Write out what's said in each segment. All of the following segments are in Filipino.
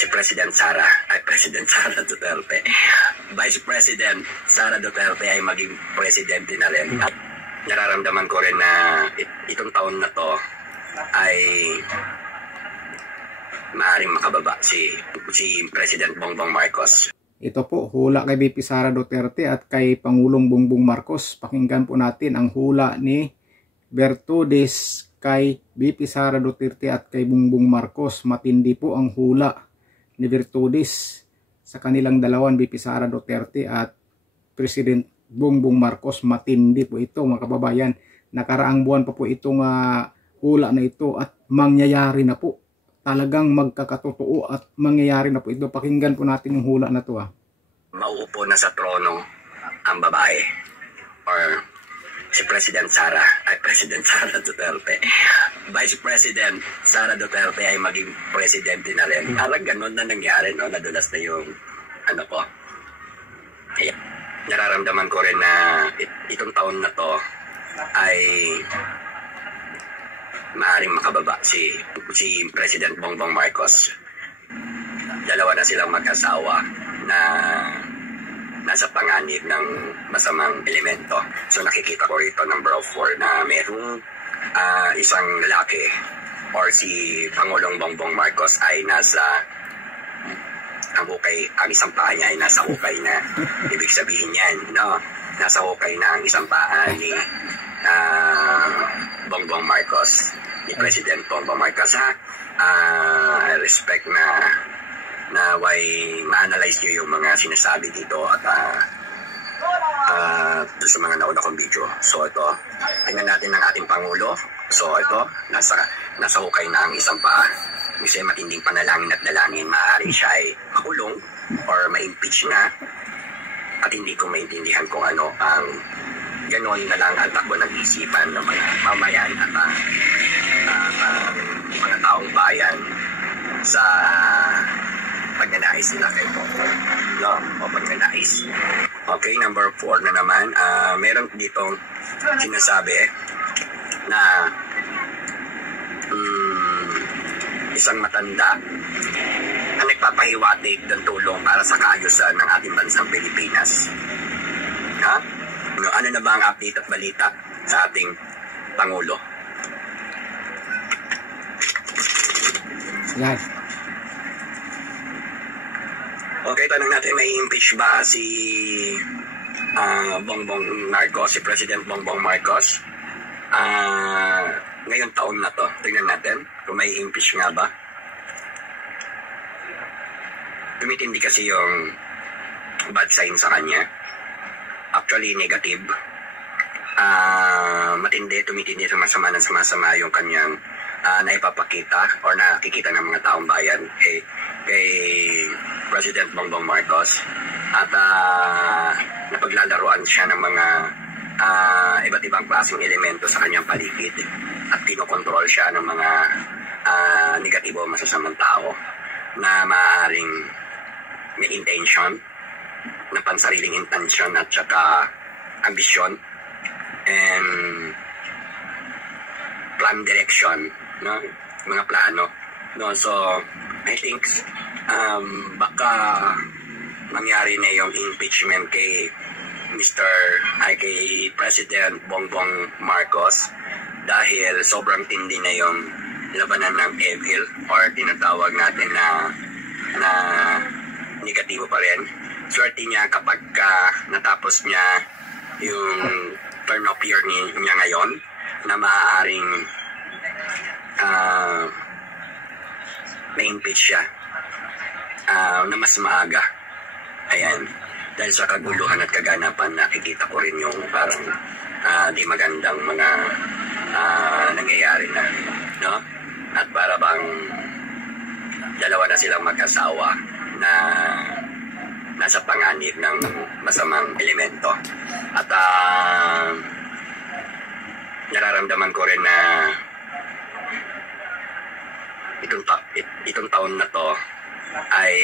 si President Sara Duterte, Vice President Sara Duterte ay maging presidente na rin. At nararamdaman ko rin na itong taon na to ay maaaring makababa si President Bongbong Marcos. Ito po, hula kay VP Sara Duterte at kay Pangulong Bongbong Marcos. Pakinggan po natin ang hula ni Bertudes kay VP Sara Duterte at kay Bongbong Marcos. Matindi po ang hula ni Bertudes sa kanilang dalawan, VP Sara Duterte at President Bongbong Marcos. Matindi po ito mga kababayan. Nakaraang buwan pa po itong hula na ito at mangyayari na po. Talagang magkakatotoo at mangyayari na po ito. Pakinggan po natin yung hula na to. Mauupo na sa trono ang babae or si President Sara Duterte. Vice President Sara Duterte ay maging presidente na rin. Parang ganun na nangyari, no? Nadulas na yung ano ko. Kaya nararamdaman ko rin na itong taon na to ay maaaring makababa si President Bongbong Marcos. Dalawa na silang mag-asawa na nasa panganib ng masamang elemento. So nakikita ko rito number 4 na mayroong isang lalaki or si Pangulong Bongbong Marcos ay nasa ang isang paa niya ay nasa hukay na. Ibig sabihin yan, no? Nasa hukay na ang isang paa ni Bongbong Marcos, ni President Bongbong Marcos. I respect na why ma-analyze nyo yung mga sinasabi dito at doon sa mga nauna kong video. So ito, tingnan natin ang ating Pangulo. So ito, nasa hukay na ang isang paa. Kasi matinding panalangin at dalangin, maaari siya ay makulong or ma-impeach na. At hindi ko maintindihan kung ano ang ganon na lang ang takbo ng isipan ng mga mamayan at mga taong bayan sa pagnanais nila kay Bongbong, no? O pagnanais. Okay, number 4 na naman. Meron ditong sinasabi na isang matanda na nagpapahiwatig ng tulong para sa kaayusan ng ating bansang Pilipinas. Ha? Ano na ba ang update at balita sa ating Pangulo? Yan. Okay, tanong natin, may impeach ba si Bongbong Marcos, si President Bongbong Marcos? Ngayong taon na to, tingnan natin kung may impeach nga ba. Tumitindi kasi yung bad sign sa kanya. Actually, negative. Tumitindi sa masama yung kanyang naipapakita or nakikita ng mga taong bayan kay President Bongbong Marcos. At napaglalaruan siya ng mga iba't ibang klaseng elemento sa kanyang paligid at kinokontrol siya ng mga negatibo masasamang tao na maaaring may intention, na pansariling intention at saka ambisyon and plan direction, no? Mga plano, no? So I think baka mangyari na yung impeachment kay kay President Bongbong Marcos dahil sobrang tindi na yung labanan ng evil or tinatawag natin na negatibo pa rin. Swerte niya kapag natapos niya yung turn of year niya ngayon na maaaring ma-impeach siya na mas maaga. Ayan. Dahil sa kaguluhan at kaganapan, nakikita ko rin yung parang di magandang mga nangyayari na, no? At para bang dalawa na silang mag-asawa na nasa panganib ng masamang elemento. At nararamdaman ko rin na itong taon na to ay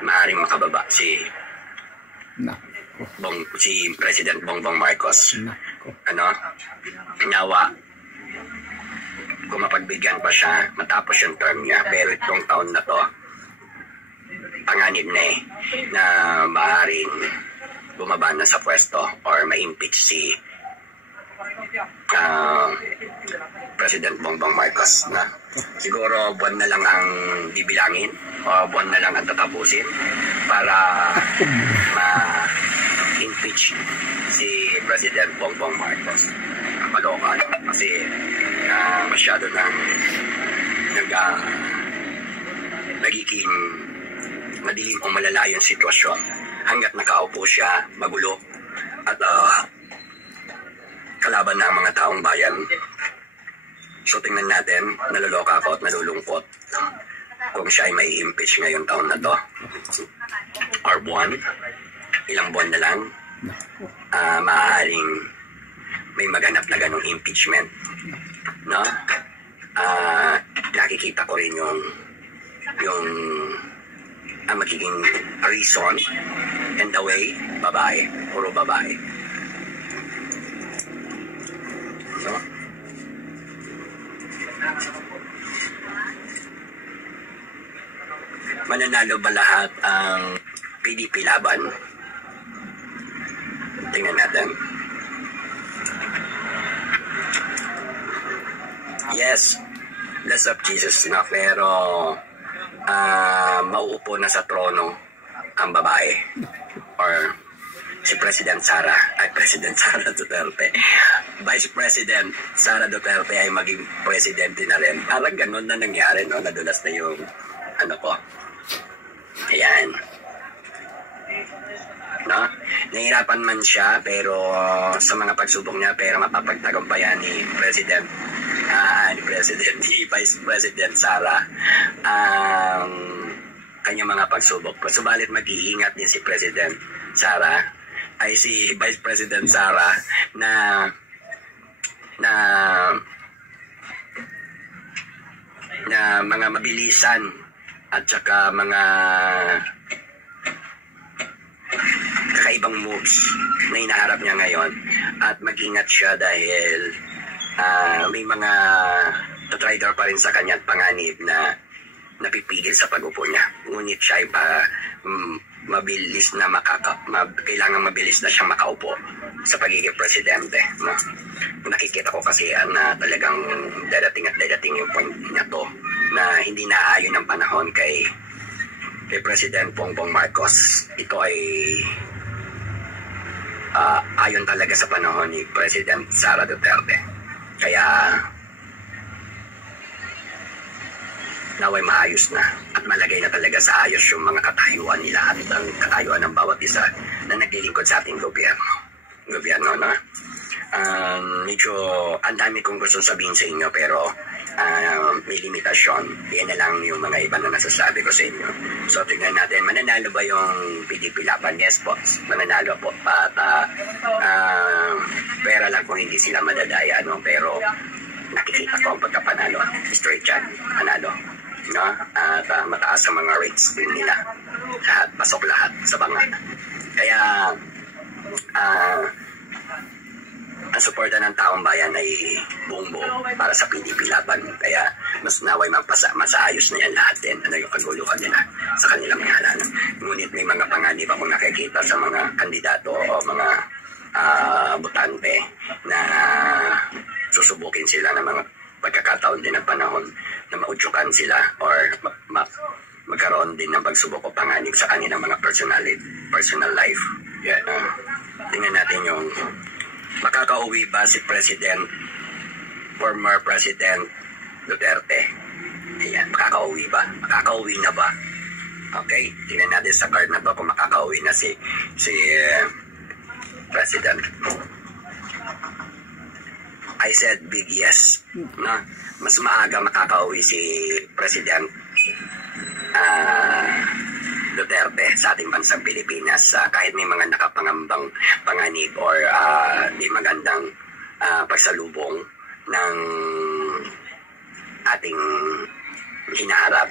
maaaring makababa si President Bongbong Marcos. Nawa kung mapagbigyan pa siya matapos yung term niya. Pero itong taon na to, panganib na na maaaring bumaba na sa pwesto or ma-impeach si President Bongbong Marcos na siguro buwan na lang ang bibilangin o buwan na lang ang tatapusin para ma-impeach si President Bongbong Marcos. Maloka kasi masyado nang nagiging madilim o malala yung sitwasyon hanggat nakaupo siya magulo at kalaban ng mga taong bayan. So tingnan natin, naloloka ako at nalulungkot kung siya ay may impeach ngayong taon na to. Or buwan, ilang buwan na lang, maaaring may maganap na ganong impeachment. No? Nakikita ko rin yung magiging reason and the way, babae, puro babae. So, mananalo ba lahat ang PDP laban? Tingnan natin. Yes, bless of Jesus na, pero mauupo na sa trono ang babae or si President Sara Duterte. Vice President Sara Duterte ay maging presidente na rin. Parang ganun na nangyari, no? Nadulas na yung ko. Ayan. No? Nahirapan man siya, pero sa mga pagsubok niya, pero mapapagtagumpayan ni Vice President Sara ang kanyang mga pagsubok. Subalit mag-iingat din si President Sara ay si Vice President Sara na mga mabilisan at saka mga kakaibang moves na hinaharap niya ngayon, at mag-ingat siya dahil may mga tatrader pa rin sa kanya at panganib na napipigil sa pag-upo niya. Ngunit siya ay kailangan mabilis na siyang makaupo sa pagiging presidente. No? Nakikita ko kasi na talagang dadating yung point na to na hindi naayon ng panahon kay President Bongbong Marcos. Ito ay ayon talaga sa panahon ni President Sara Duterte. Kaya naway maayos na at malagay na talaga sa ayos yung mga katayuan nila at ang katayuan ng bawat isa na naglilingkod sa ating gobyerno na medyo ang dami kong gusto sabihin sa inyo, pero may limitasyon. Yan na lang yung mga iba na nasasabi ko sa inyo. So tingnan natin, mananalo ba yung PDP laban? Yes po, mananalo po. At pera lang kung hindi sila madadaya, no? Pero nakikita ko ang pagkapanalo. Straight yan, panalo. No? At mataas ang mga rates din nila. Pasok lahat sa banga. Kaya ang suporta ng taong bayan ay buong-buo para sa PDP laban. Kaya mas naway masaayos na yan lahat din. Ano yung kaguluhan nila sa kanilang halalan. Ngunit may mga panganib akong nakikita sa mga kandidato o mga botante na susubukin sila ng mga pagkakataon din ng panahon na maudyukan sila or magkaroon din ng pagsubok o panganib sa kanilang mga personal life. Yeah, tingnan natin yung makakauwi ba si former President Duterte. Ayan, makakauwi ba? Makakauwi na ba? Okay, tingnan natin sa card na to kung makakauwi na si President. I said big yes. No? Mas maaga makakauwi si President Duterte sa ating bansang Pilipinas, kahit may mga nakapangambang panganib or may magandang pagsalubong ng ating hinaharap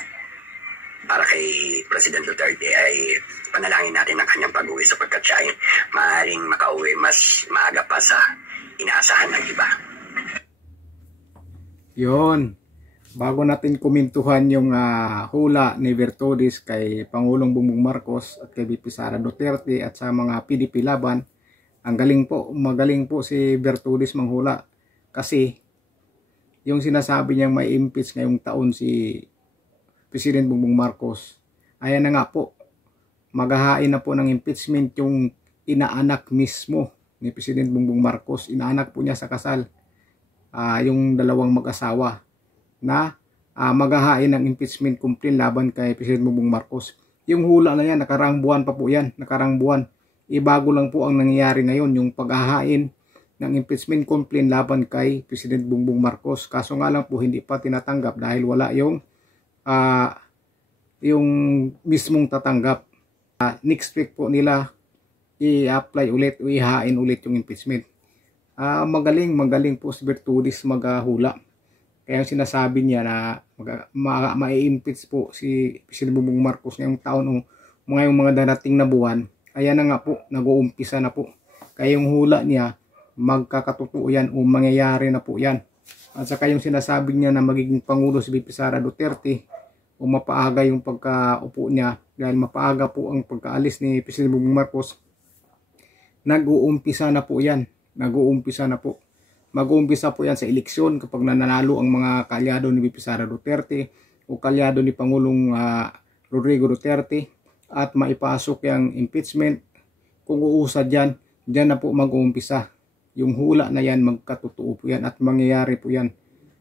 para kay President Duterte, ay panalangin natin ang kanyang pag-uwi sapagkat siya ay maaaring makauwi mas maaga pa sa inaasahan ng iba. Yon. Bago natin kumintuhan yung hula ni Bertudis kay Pangulong Bongbong Marcos at kay VP Sara Duterte at sa mga PDP laban, magaling po si Bertudis manghula. Kasi yung sinasabi niyang may impeach ngayong taon si President Bongbong Marcos, ayan na nga po, maghahain na po ng impeachment yung inaanak mismo ni President Bongbong Marcos. Inaanak po niya sa kasal, yung dalawang mag-asawa na maghahain ng impeachment complaint laban kay President Bongbong Marcos. Yung hula na yan, nakarang buwan pa po yan, nakarang buwan. Ibago lang po ang nangyayari ngayon, yung paghahain ng impeachment complaint laban kay President Bongbong Marcos. Kaso nga lang po hindi pa tinatanggap dahil wala yung mismong tatanggap. Next week po nila i-apply ulit o ihain ulit yung impeachment. Magaling po si Bertudis maghula. Kaya sinasabi niya na ma-impeach po si President Bongbong Marcos ngayong taon o ngayong mga darating na buwan. Ayan na nga po, nag-uumpisa na po. Kaya yung hula niya, magkakatotoo yan o mangyayari na po yan. At saka yung sinasabi niya na magiging Pangulo si VP Sara Duterte o mapaaga yung pagkaupo niya dahil mapaaga po ang pagkaalis ni President Bongbong Marcos, nag-uumpisa na po yan. Nag-uumpisa na po. Mag-uumpisa po yan sa eleksyon kapag nananalo ang mga kalyado ni VP Sara Duterte o kalyado ni Pangulong Rodrigo Duterte at maipasok yung impeachment. Kung uusad yan, dyan na po mag-uumpisa. Yung hula na yan, magkatotoo po yan at mangyayari po yan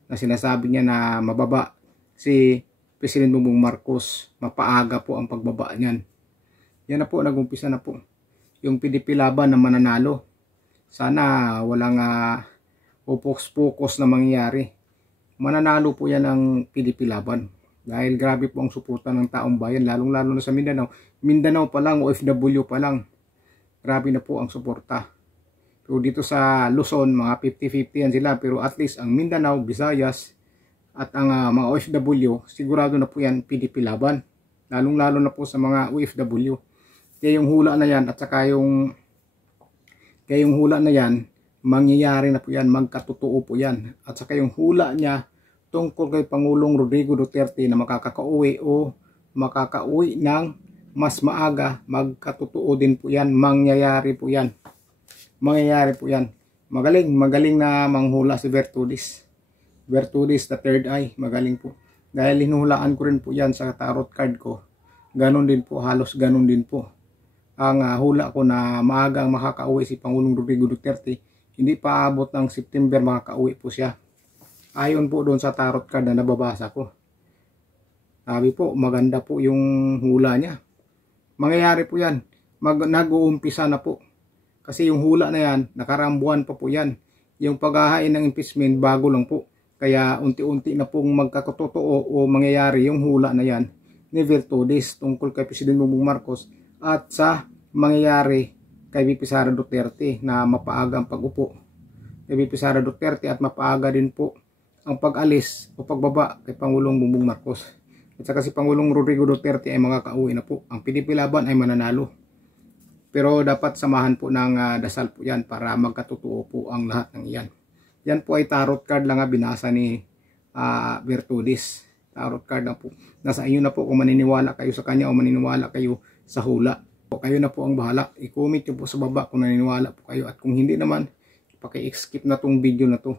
na sinasabi niya na mababa si President Bongbong Marcos. Mapaaga po ang pagbaba niyan. Yan na po, nag-uumpisa na po. Yung PDP laban na mananalo. Sana walang focus na mangyayari. Mananalo po yan ang PDP laban. Dahil grabe po ang suporta ng taong bayan, lalong-lalo na sa Mindanao. Mindanao pa lang, OFW pa lang. Grabe na po ang suporta. Pero dito sa Luzon, mga 50-50 yan sila. Pero at least ang Mindanao, Visayas, at ang mga OFW, sigurado na po yan PDP laban. Lalong-lalo na po sa mga OFW. Kaya yung hula na yan, at saka yung hula na yan, mangyayari na po yan, magkatotoo po yan. At saka yung hula niya tungkol kay Pangulong Rodrigo Duterte na makakauwi o makakauwi ng mas maaga, magkatotoo din po yan, mangyayari po yan. Mangyayari po yan. Magaling na manghula si Bertudis. Bertudis, the third eye, magaling po. Dahil hinuhulaan ko rin po yan sa tarot card ko. Ganon din po, halos ganon din po. Ang hula ko na maagang makakauwi si Pangulong Rodrigo Duterte, hindi pa abot ng September makakauwi po siya. Ayon po doon sa tarot card na nababasa ko. Sabi po, maganda po yung hula niya. Mangyayari po yan. Nag-uumpisa na po. Kasi yung hula na yan, nakarambuan pa po yan. Yung paghahain ng impeachment, bago lang po. Kaya unti-unti na pong magkakatotoo o mangyayari yung hula na yan ni Bertudis tungkol kay President Bongbong Marcos at sa mangyayari kay VP Sara Duterte na mapaaga ang pag-upo kay VP Sara Duterte at mapaaga din po ang pag-alis o pagbaba kay Pangulong Bongbong Marcos. At saka si Pangulong Rodrigo Duterte ay makakauwi na po. Ang PDP laban ay mananalo. Pero dapat samahan po ng dasal po yan para magkatotoo po ang lahat ng iyan. Yan po ay tarot card lang binasa ni Bertudis. Tarot card na po. Nasa inyo na po kung maniniwala kayo sa kanya o maniniwala kayo sa hula. Kayo na po ang bahala. I-comment nyo po sa baba kung naniniwala po kayo. At kung hindi naman, paki-skip na tong video na to.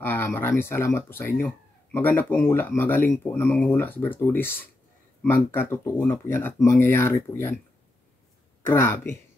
Maraming salamat po sa inyo. Maganda po ang hula. Magaling po na manghula si Bertudis. Magkatotoo na po yan at mangyayari po yan. Grabe.